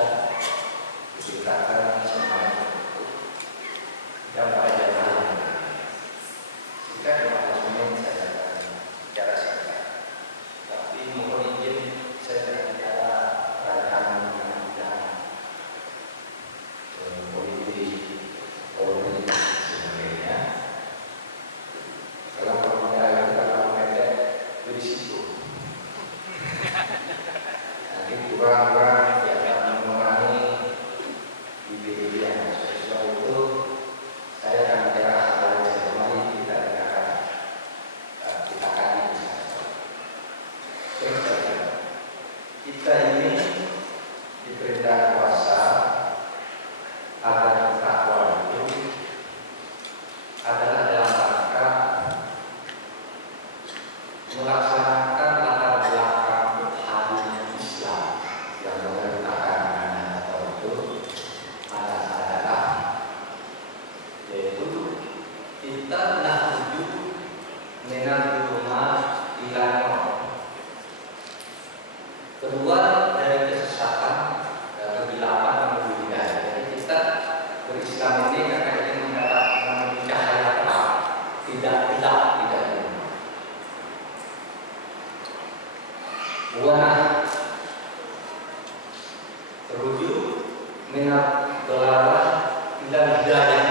bisa diceritakan semuanya yang pada zaman sehingga di manajemen saya akan bicara singkat, tapi mohon izin saya akan bicara rancangan undang-undang politik sebagainya. Kalau bicara itu kalau pendek berisiko, nanti kurang-kurang yang mengurangi ide-ide yang sebab itu saya akan bicara hal yang mari kita dengarkan, kita kaji bersama. Kita ini diperintah kuasa agar takwa itu adalah dalam rangka melaksanakan latar belakang hadirnya Islam yang memerintahkan atau itu adalah yaitu kita nahju minal rumah ilan keluar dari kesesatan dan kegelapan menuju hidayah. Jadi kita berislam ini karena ingin mendapat menuju cahaya terang, tidak gelap, tidak gelap. Buana teruju minat dolalah tidak hidayah.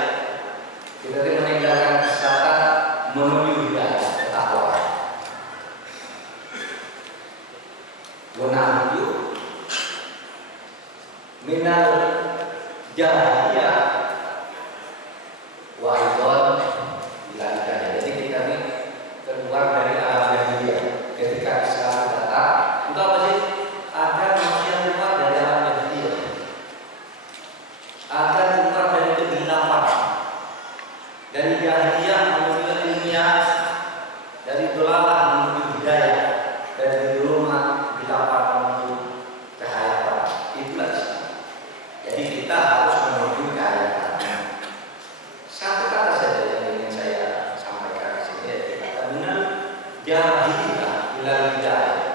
Kita meninggalkan kesesatan menuju hidayah, ketakwaan. Buana teruju minal jahiliyah wa idol ila hidayah. Jadi kita ini keluar dari alam jahiliyah. Ketika Islam datang, itu apa sih? Ada manusia keluar dari alam jahiliyah, ada keluar dari kegelapan, dari jahiliyah menuju ilmiah, dari dolalah menuju hidayah, dari rumah kegelapan menuju cahaya terang. Itulah Islam. Jadi kita harus menuju cahaya terang. Satu kata saja yang ingin saya sampaikan di sini, yaitu kata benar jahiliyah ila hidayah.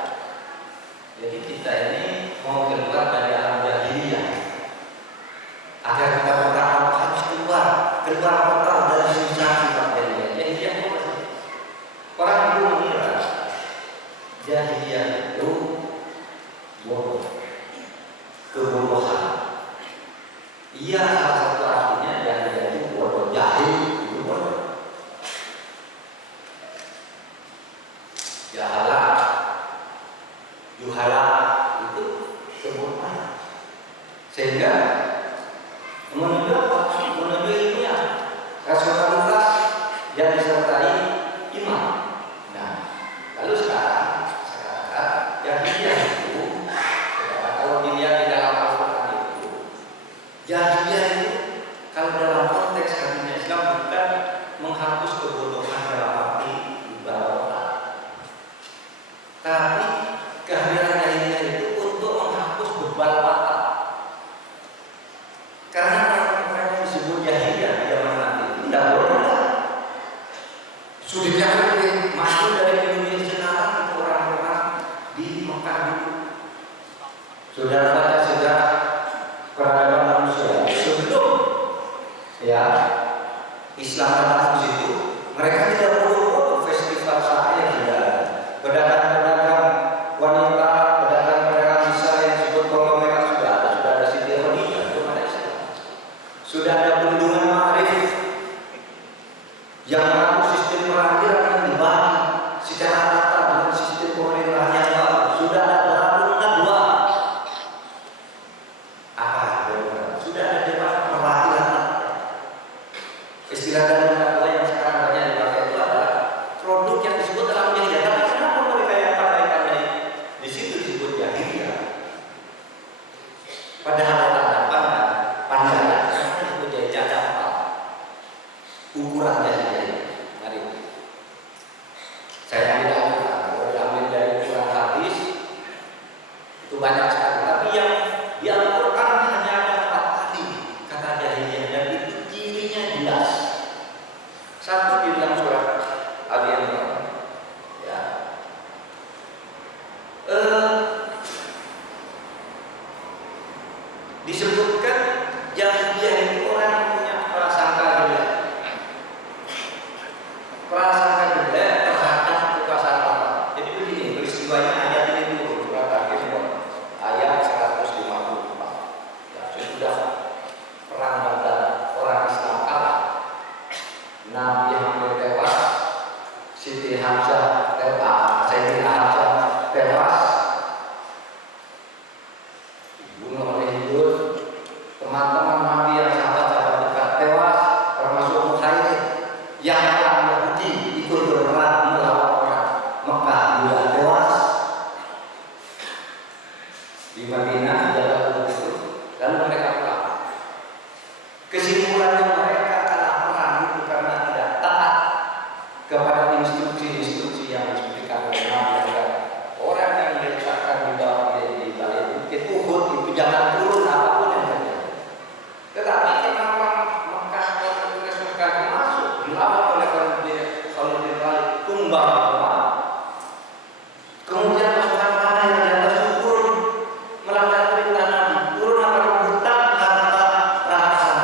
Jadi kita ini mau keluar dari alam jahiliyah agar kita bertahap harus keluar total dari sifat jahiliyah. Jahiliyah itu apa? Orang dulu mengira jahiliyah itu bodoh, kebodohan. Iya, salah satu artinya jahiliyah itu bodoh, jahil itu bodoh. Jahala, juhala itu kebodohan. Sehingga menuju ilmiah, rasionalitas yang disertai iman. Nah, lalu sekarang jahiliyah itu, kalau dilihat di dalam Al-Quran itu, jahiliyah itu kalau dalam konteks hadisnya Islam bukan menghapus kebodohan dalam arti ibadah, tapi kehadiran jahiliyah itu untuk menghapus beban watak. Karena orang-orang yang disebut jahiliyah di zaman nanti itu tidak boleh. Sudah jauh masuk dari dunia sekarang itu orang-orang di Mekah dulu. Sudah baca sejarah peradaban manusia sebelum ya Islam datang di situ, mereka tidak perlu festival sahaya yang sudah ada. Pedagang-pedagang wanita, pedagang-pedagang bisa yang disebut konglomerat sudah ada Siti Khadijah, itu ada Islam. Sudah ada bendungan Ma'rif yang mengatur sistem peradilan yang dibagi secara rata dengan sistem pemerintahan yang baru. Sudah ada Darul Nadwa. Apa? Sudah ada dewan perwakilan. Istilah Darul Nadwa yang sekarang banyak dipakai itu adalah produk yang disebut dalam jahiliyah. Tapi kenapa mereka yang pandai-pandai di situ disebut jahiliyah? Padahal orang pandai disebut jahiliyah apa? Ukuran jahiliyah. Mari saya ambil Al-Quran. Kalau diambil dari ukuran hadis itu banyak sekali. Tapi yang di Al-Quran hanya ada 4 kali kata jahiliyah dan itu cirinya jelas. Satu di dalam surat Ali Imran, ya. Disebutkan jahiliyah itu orang yang punya prasangka jelek. Prasangka jelek terhadap kekuasaan Allah. Jadi begini peristiwanya ayat ini dulu surat Al-Imran ayat 154. Ya, sudah perang Badar orang Islam kalah. Nabi hampir tewas, Siti Hamzah tewas, Sayyidina Hamzah tewas, dibunuh oleh Hindun. Teman-teman Nabi yang sahabat-sahabat dekat tewas, termasuk Muhammad yang orang Yahudi ikut berperang melawan orang Mekah juga tewas. Di Madinah adalah itu, lalu mereka pulang. Kesimpulannya mereka kalah perang itu karena tidak taat kepada instruksi-instruksi yang diberikan oleh Nabi. Orang yang diletakkan di bawah di balik bukit Uhud itu jangan turun apapun yang terjadi. Tetapi kenapa Mekah waktu Mekah masuk dilawan oleh Khalid bin Walid tumbang semua. Kemudian pasukan panah yang di atas itu turun melanggar perintah Nabi, turun akan merebutan harta rakyat.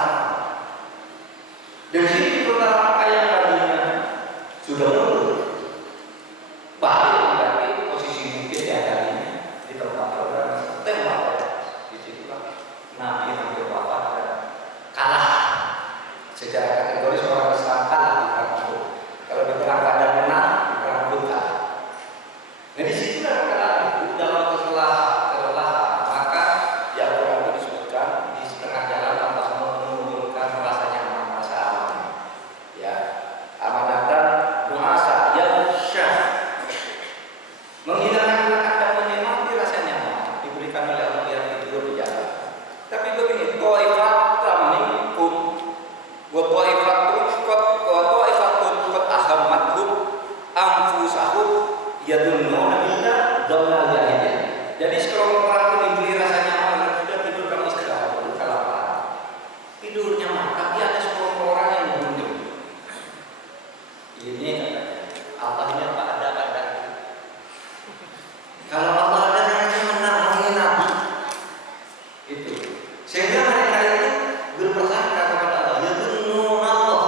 Dari sini perkara Mekah yang tadinya sudah mundur, balik menjadi posisi bukit yang tadinya di tempat orang tembak. Di situ Nabi hampir wafat dan kalah. Secara kategoris orang Islam kalah di perang Uhud. Kalau di perang Badar menang, di perang Uhud kalah. Nah di situ kalah itu dalam kelelahan, maka di Al-Quran itu disebutkan di setengah jalan Allah menunjukkan rasa nyaman, rasa aman. Ya, amanatan nuasa yang syah, menghilangkan dan menikmati rasa nyaman diberikan oleh Allah yang tidur di jalan. Tapi begini, ta'ifatan minkum wa ta'ifatun qad ahammathum anfusahum yadunnuna billah dhalal jahiliyah. Jadi sekelompok orang itu diberi rasa nyaman dan sudah tidur kamu istirahat dulu kalau lapar. Tidur nyaman, tapi ada sekelompok orang yang mundur. Ini katanya Allah ini apa ada. Kalau Allah ada yang menang Nabi itu, sehingga mereka itu berprasangka kepada Allah. Yadunnuna Allah.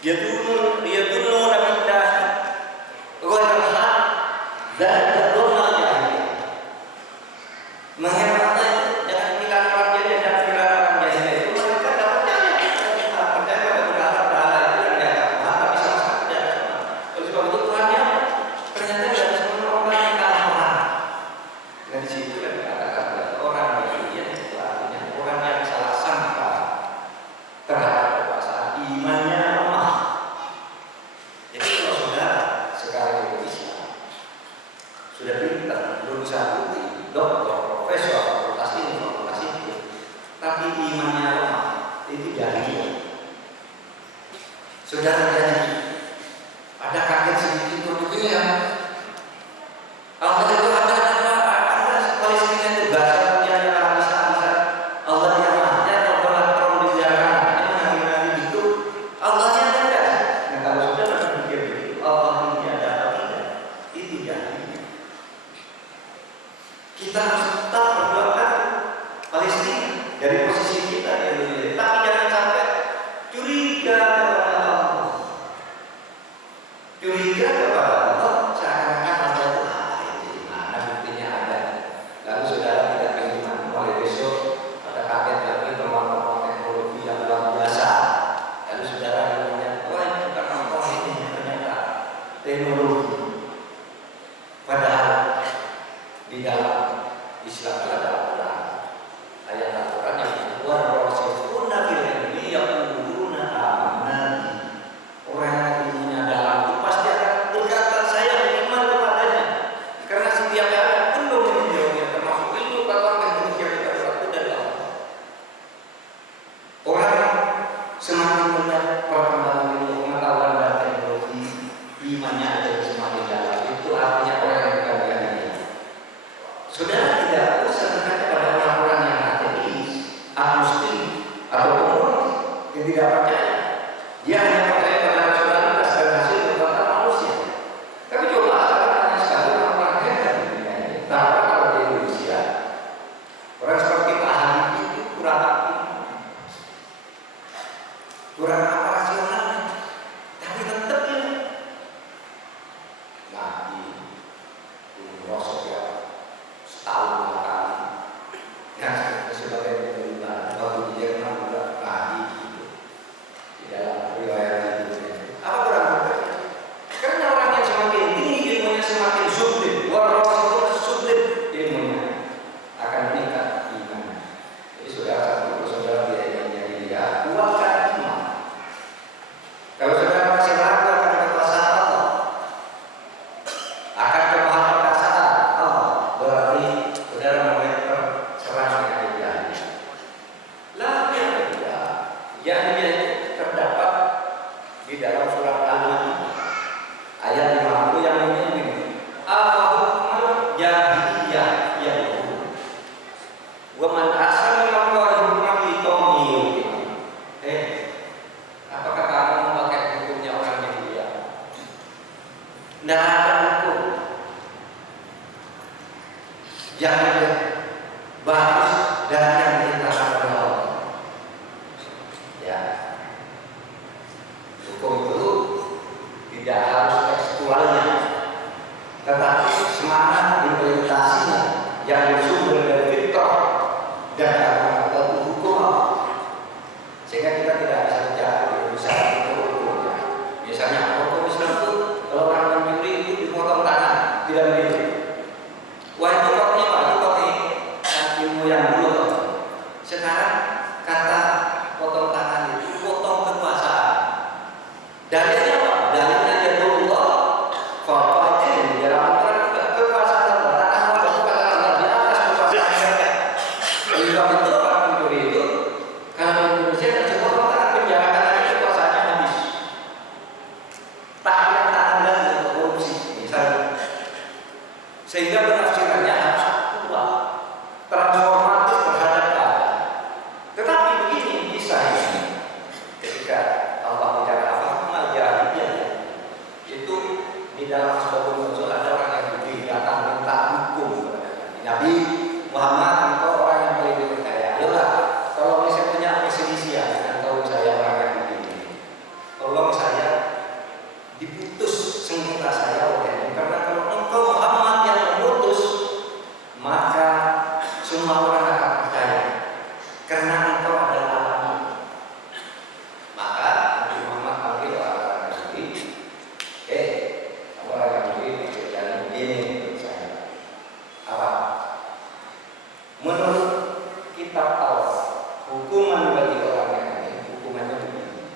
Yadunnuna billahi ghairal haq dan yadunna jahiliyah. Menghemat itu dengan pikiran orang jahiliyah dan pikiran orang jahiliyah itu mereka tidak percaya. Percaya pada berhala itu yang dianggap tapi sama sekali tidak ada sama. Oleh sebab itu Tuhannya ternyata tidak semua orang yang kalah perang. Dan di situ kan dikatakan orang jahiliyah itu artinya orang yang salah sangka terhadap kekuasaan, imannya lemah. Jadi kalau saudara sekarang itu Islam sudah pintar, lulusan putih, doktor, profesor, fakultas ini, fakultas itu, tapi imannya lemah, itu jahiliyah. Saudara jadi ada kaget sedikit produknya. Allah itu ada Palestina itu bahasa yang bisa Allah yang ada kalau di jalan ini itu Allahnya ada. Nah kalau saudara berpikir begitu Allah ini ada atau tidak, itu jahiliyah. Kita harus tetap berdoakan Palestina dari posisi kita di Indonesia, tapi jangan sampai curiga kepada Allah. Curiga kepada Allah seakan-akan ada itu di mana buktinya ada. Lalu saudara tidak beriman, mulai besok ada kaget lagi teman-teman teknologi yang luar biasa. Lalu saudara bertanya, wah ini bukan Allah ini ternyata teknologi. Padahal di dalam Islam ada Al-Quran, ayat Al-Quran yang warrasuluna fil ilmi yaquluna amanna. Orang yang ilmunya dalam itu pasti akan berkata saya beriman kepadanya, karena setiap ayat belum menjawabnya, termasuk ilmu pakar teknologi yang kita dapat dari Allah. Orang semakin banyak perkembangan ilmu pengetahuan dan teknologi, imannya ada semakin dalam. Itu artinya orang yang bukan jahiliyah. Saudara tidak usah berkata pada orang-orang yang ateis, agnostik, atau komunis yang tidak percaya. Dia hanya percaya pada rasionalitas dan hasil kekuatan manusia. Tapi coba sekarang sekali orang-orang hebat di dunia ini. Nah, kalau di Indonesia, orang seperti Pak Nah, sebagai penyembah waktu di Jerman juga pagi gitu. Di dalam riwayat itu, apa kurang berbeda? Karena orang yang semakin tinggi ilmunya semakin sulit, warasatun sulit ilmunya akan meningkat iman. Jadi saudara yang dia kuatkan iman. Kalau saudara masih ragu akan kekuasaan Allah, akan kemahan perkasaan Allah, berarti saudara memang serang dengan jahiliyah. Lalu yang kedua, jahiliyah itu terdapat di dalam surat Al-Ma'idah ayat 50 yang ini. Apa hukum jahiliyah yang wa man ahsana minallahi hukman liqaumin yuqinun. Apakah kamu memakai hukumnya orang jahiliyah? Nah, ada hukum yang bagus dari yang diperintahkan oleh Allah. Ya, hukum itu tidak harus tekstualnya, tetapi semangat implementasinya yang bersumber dari fitrah dan atau hukum Allah. Sehingga kita tidak bisa bicara di Indonesia itu hukumnya. Misalnya hukum Islam itu kalau orang mencuri itu dipotong tangan, tidak begitu. Wah itu koknya Pak, itu koknya ilmu yang dulu. Sekarang kata potong tangan itu potong kekuasaan. Dalilnya apa? Dalilnya ya Allah. Fakta ini dalam Al-Quran juga kekuasaan Allah. Tangan Allah bukan Allah di atas kekuasaan. Sebab itu orang mencuri itu kalau Indonesia dan sepotong tangan penjara karena kekuasaannya habis. Tangan dan korupsi misalnya. Sehingga penafsirannya harus kuat, transformatif terhadap keadaan. Tetapi begini kisah ini, ketika Allah bicara apa jahiliyah, itu di dalam asbabun nuzul ada orang yang Yahudi datang minta hukum kepada Nabi Muhammad, engkau orang yang paling dipercaya. Ayolah, tolong saya punya perselisihan dengan kaum saya orang Yahudi ini. Tolong saya diputus sengketa saya oleh karena kalau engkau Muhammad yang memutus, maka semua orang akan percaya karena engkau adalah Allah. Maka Nabi Muhammad panggil orang Yahudi, orang Yahudi berjalan begini menurut saya. Apa? Menurut kitab Taurat, hukuman bagi orang yang ini hukumannya begini.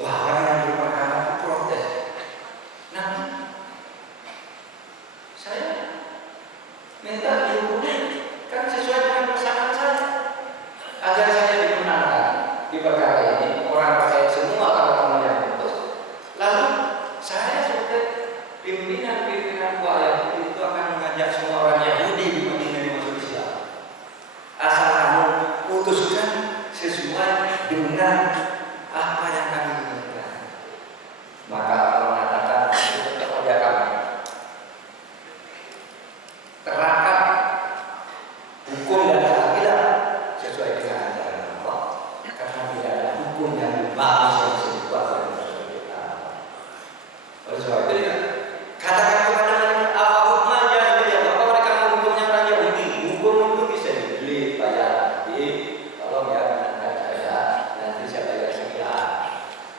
Wah, orang yang berperkara itu protes. Nah, saya minta dihukumi kan sesuai dengan pasangan saya agar saya dimenangkan di perkara ini. Orang percaya semua kalau kamu yang putus. Lalu saya sebagai pimpinan Yahudi itu akan mengajak semua orang Yahudi di Madinah masuk Islam. Asal kamu putuskan sesuai dengan apa yang kami inginkan. Maka Allah mengatakan itu kepada kami terangkan hukum dan keadilan sesuai dengan ajaran Allah, karena tidak ada hukum yang bagus yang sebuah dari kita. Oleh sebab itu katakan kepada mereka apa hukum jahiliyah, apa mereka menghukumnya orang Yahudi. Hukum itu bisa dibeli, bayar. Jadi tolong ya menangkan saya, nanti saya bayar sekian.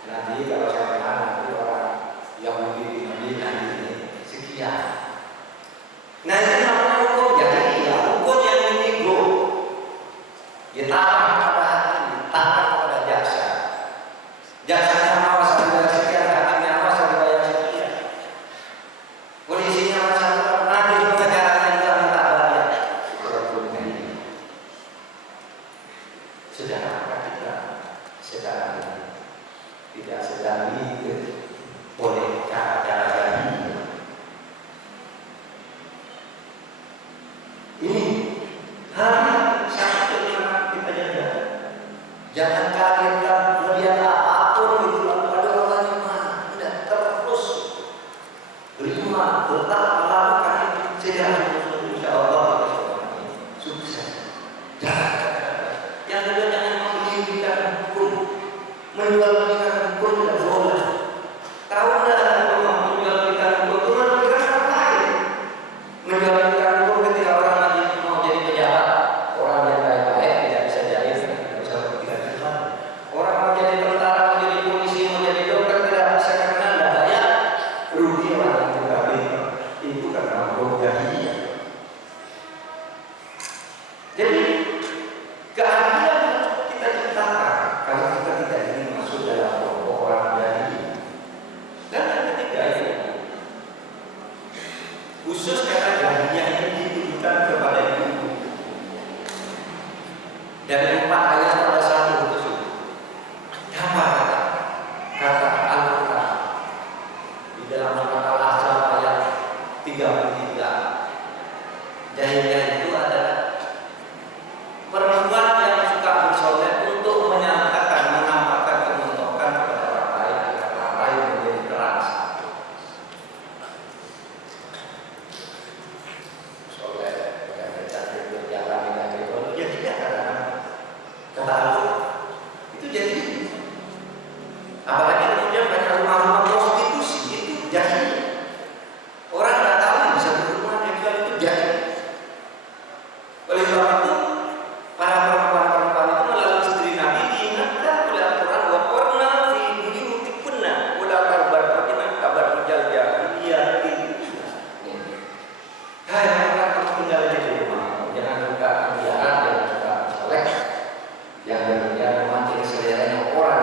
Nanti kalau saya menang nanti orang Yahudi di Madinah ini sekian. Nah ini namanya hukum jahiliyah, hukum yang indigo. Ditahan kepada hakim, ditahan kepada jaksa. Jaksanya mau saya bayar sekian, hakimnya mau saya bayar sekian. Polisinya mau saya nanti pengacaranya juga minta bayar. Hukumnya ini. Sudah apa kita sekarang ini tidak sedang diikut oleh cara-cara jahiliyah. Ini hari satu dimana kita jaga. Jangan kaget dan melihat apapun itu pada orang yang mana. Tidak terus beriman, tetap melakukan itu sehingga insya Allah sukses. Yang kedua jangan menginginkan hukum, menjual-belikan hukum tidak boleh. Tahu tidak menjual-belikan hukum itu menjual-belikan orang lain. Menjual-belikan hukum ketika orang lagi karena belum jahiliyah. Jadi keadilan kita ciptakan kalau kita tidak ingin masuk dalam kelompok orang jahiliyah. Dan yang ketiga ini khusus karena jahiliyah ini ditujukan kepada ibu. Dari 4 ayat ada satu khusus. Apa kata Al-Quran di dalam surat Al-Ahzab ayat 33. Jahiliyah itu adalah perempuan yang suka bersolek untuk menyatakan, menampakkan kementokan kepada orang lain agar orang lain menjadi keras. Solek, cantik berjalan dengan itu, jahiliyah kata itu jadi. Apalagi kemudian banyak rumah-rumah prostitusi itu jahiliyah. Orang nggak tahu bisa berhubungan seksual itu jahiliyah. Oleh sebab itu para perempuan-perempuan itu melalui istri Nabi diingatkan oleh Al-Quran wa qurna fi buyutikunna wa la tabarrajna tabarrujal jahiliyah. Hai mereka, kamu tinggal di rumah, jangan suka kegiatan, jangan suka soleh, jangan memancing seleranya orang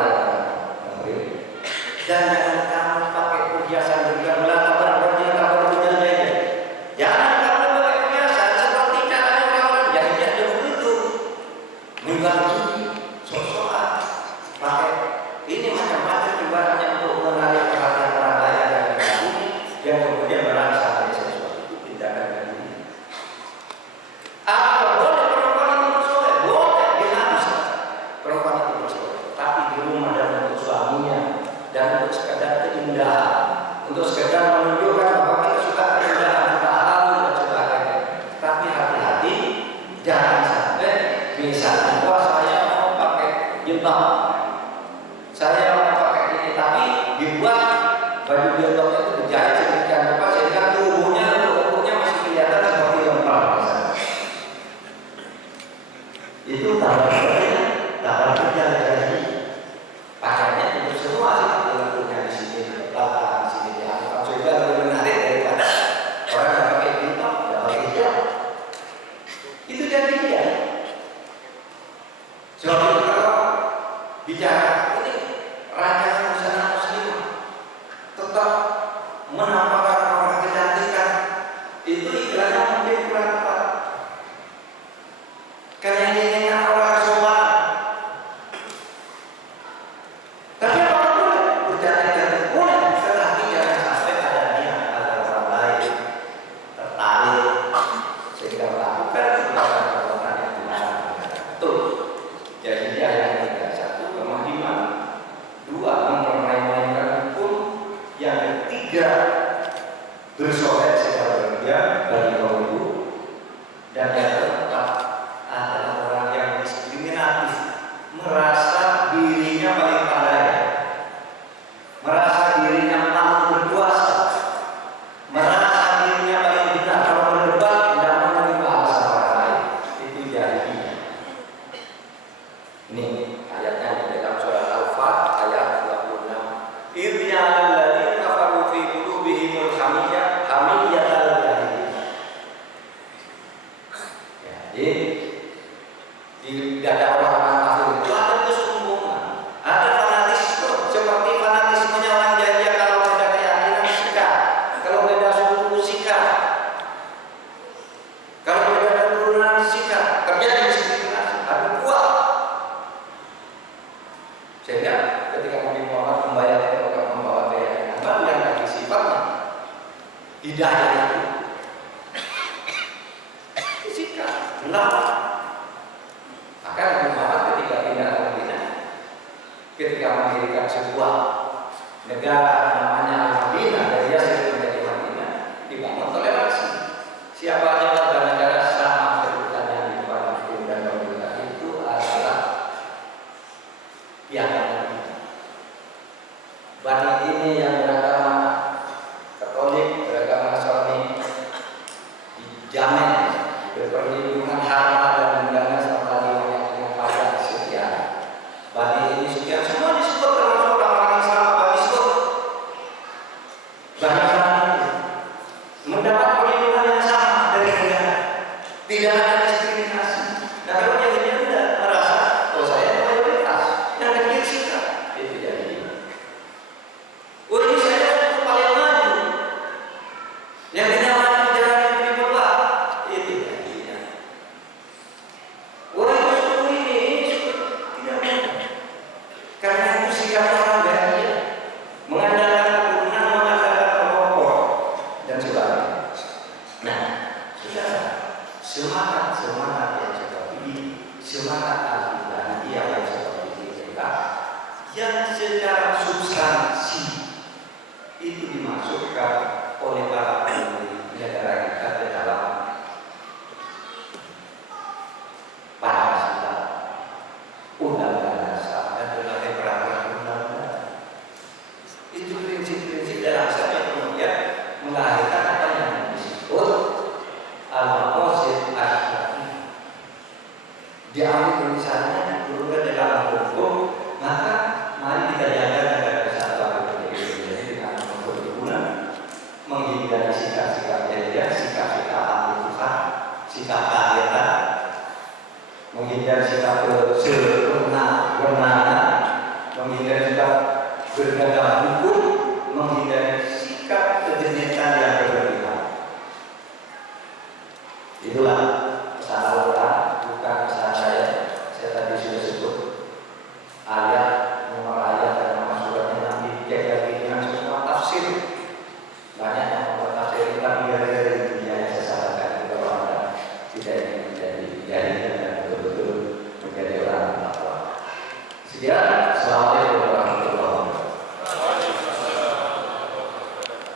dan jangan kamu pakai perhiasan juga melatakan berjalan jahiliyah. Jangan kamu pakai perhiasan seperti caranya orang jahiliyah dulu itu, membagi sok-sokan, pakai ini macam-macam ibaratnya untuk menarik perhatian orang lain dan ini yang kemudian merasa ada sesuatu itu tindakan jahiliyah. Apa boleh perempuan itu bersolek? Boleh, dia harus perempuan itu bersolek, tapi di rumah dan untuk suaminya. Dan untuk sekedar keindahan, untuk sekedar menunjukkan bahwa kita suka keindahan, suka alam dan sebagainya. Tapi hati-hati, jangan sampai misalnya wah saya mau pakai jilbab, saya mau pakai ini, tapi dibuat baju jilbabnya itu dijahit sedemikian rupa sehingga tubuhnya masih kelihatan seperti lempar. Itu tanda kerja dari pakaiannya itu semua sih. Di sini belakang, di sini di atas juga lebih menarik daripada orang yang pakai jilbab, yang pakai hijab. Itu jahiliyah. Soalnya kalau bicara ini rancangan busana muslimah tetap menampakkan orang kecantikan, itu iklannya mungkin kurang tepat. Karena ini ingin orang kesopanan. Tapi bersolek secara berlebihan bagi kaum ibu, dan yang keempat adalah orang yang diskriminatif, merasa dirinya paling pandai, merasa dirinya paling berkuasa, merasa dirinya paling benar kalau berdebat tidak menerima alasan orang lain. Itu jahiliyah. Ini ayatnya di dalam surah Al-Fat ayat 26. Irya'al ladzina kafaru fi qulubihimul hamiyatal jahiliyah. Jadi di dada orang-orang kafir itu ada kesombongan, ada fanatisme, seperti fanatismenya orang jahiliyah. Kalau beda keyakinan sikat, kalau beda suku sikat, kalau beda keturunan sikat, terjadi diskriminasi, ada kuat. Sehingga ketika Nabi Muhammad membawa keyakinan baru yang tadi sifatnya hidayah itu sikat, gelap. Maka Nabi Muhammad ketika pindah ke Madinah, ketika mendirikan sebuah negara namanya Madinah, dari Yasrib menjadi Madinah, dibangun toleransi. Siapa aja warga negara sama kedudukannya di depan hukum dan pemerintah itu adalah piagam. Bani ini yang beragama Katolik, beragama Nasrani dijamin berperlindungan harta dan bendanya serta dengan pajak sekian. Bani ini sekian, semua disebut termasuk orang-orang Islam apa disebut. Bani mendapat perlindungan Tidak ada diskriminasi. Nah kalau jadinya tidak merasa kalau saya mayoritas, yang kecil sikap itu jadi. Oh ini saya paling maju, yang tidak maju jangan diberi belah, itu jadinya. Oh itu suku ini tidak maju, karena itu sikap orang bahagia, mengandalkan keturunan, mengandalkan kelompok dan sebagainya. Nah, saudara, semangat yang seperti ini, semangat anti yang seperti ini, yang secara substansi itu dimasukkan oleh para pendiri negara kita ke dalam Pancasila, Undang-Undang Dasar dan berbagai peraturan undang-undang. Itu prinsip-prinsip dalam satu kemudian melahirkan apa yang disebut al-maqasid asy-syar'iyyah. Diambil misalnya diturunkan dalam hukum, maka mari kita jaga negara kesatuan Republik Indonesia dengan memperhubungan menghindari sikap-sikap jahiliyah, sikap-sikap anti-Tuhan, sikap keanehan, menghindari sikap kewenangan, menghindari sikap bernegara hukum, menghindari sikap kejenetan yang berlebihan. Itulah pesan Al-Quran, bukan pesan saya. Saya tadi sudah sebut ayat, nomor ayat dan nomor suratnya, nanti cek lagi dengan semua tafsir. Banyak yang membuat tafsir, tapi dari dunia yang saya sarankan kepada Anda tidak ingin menjadi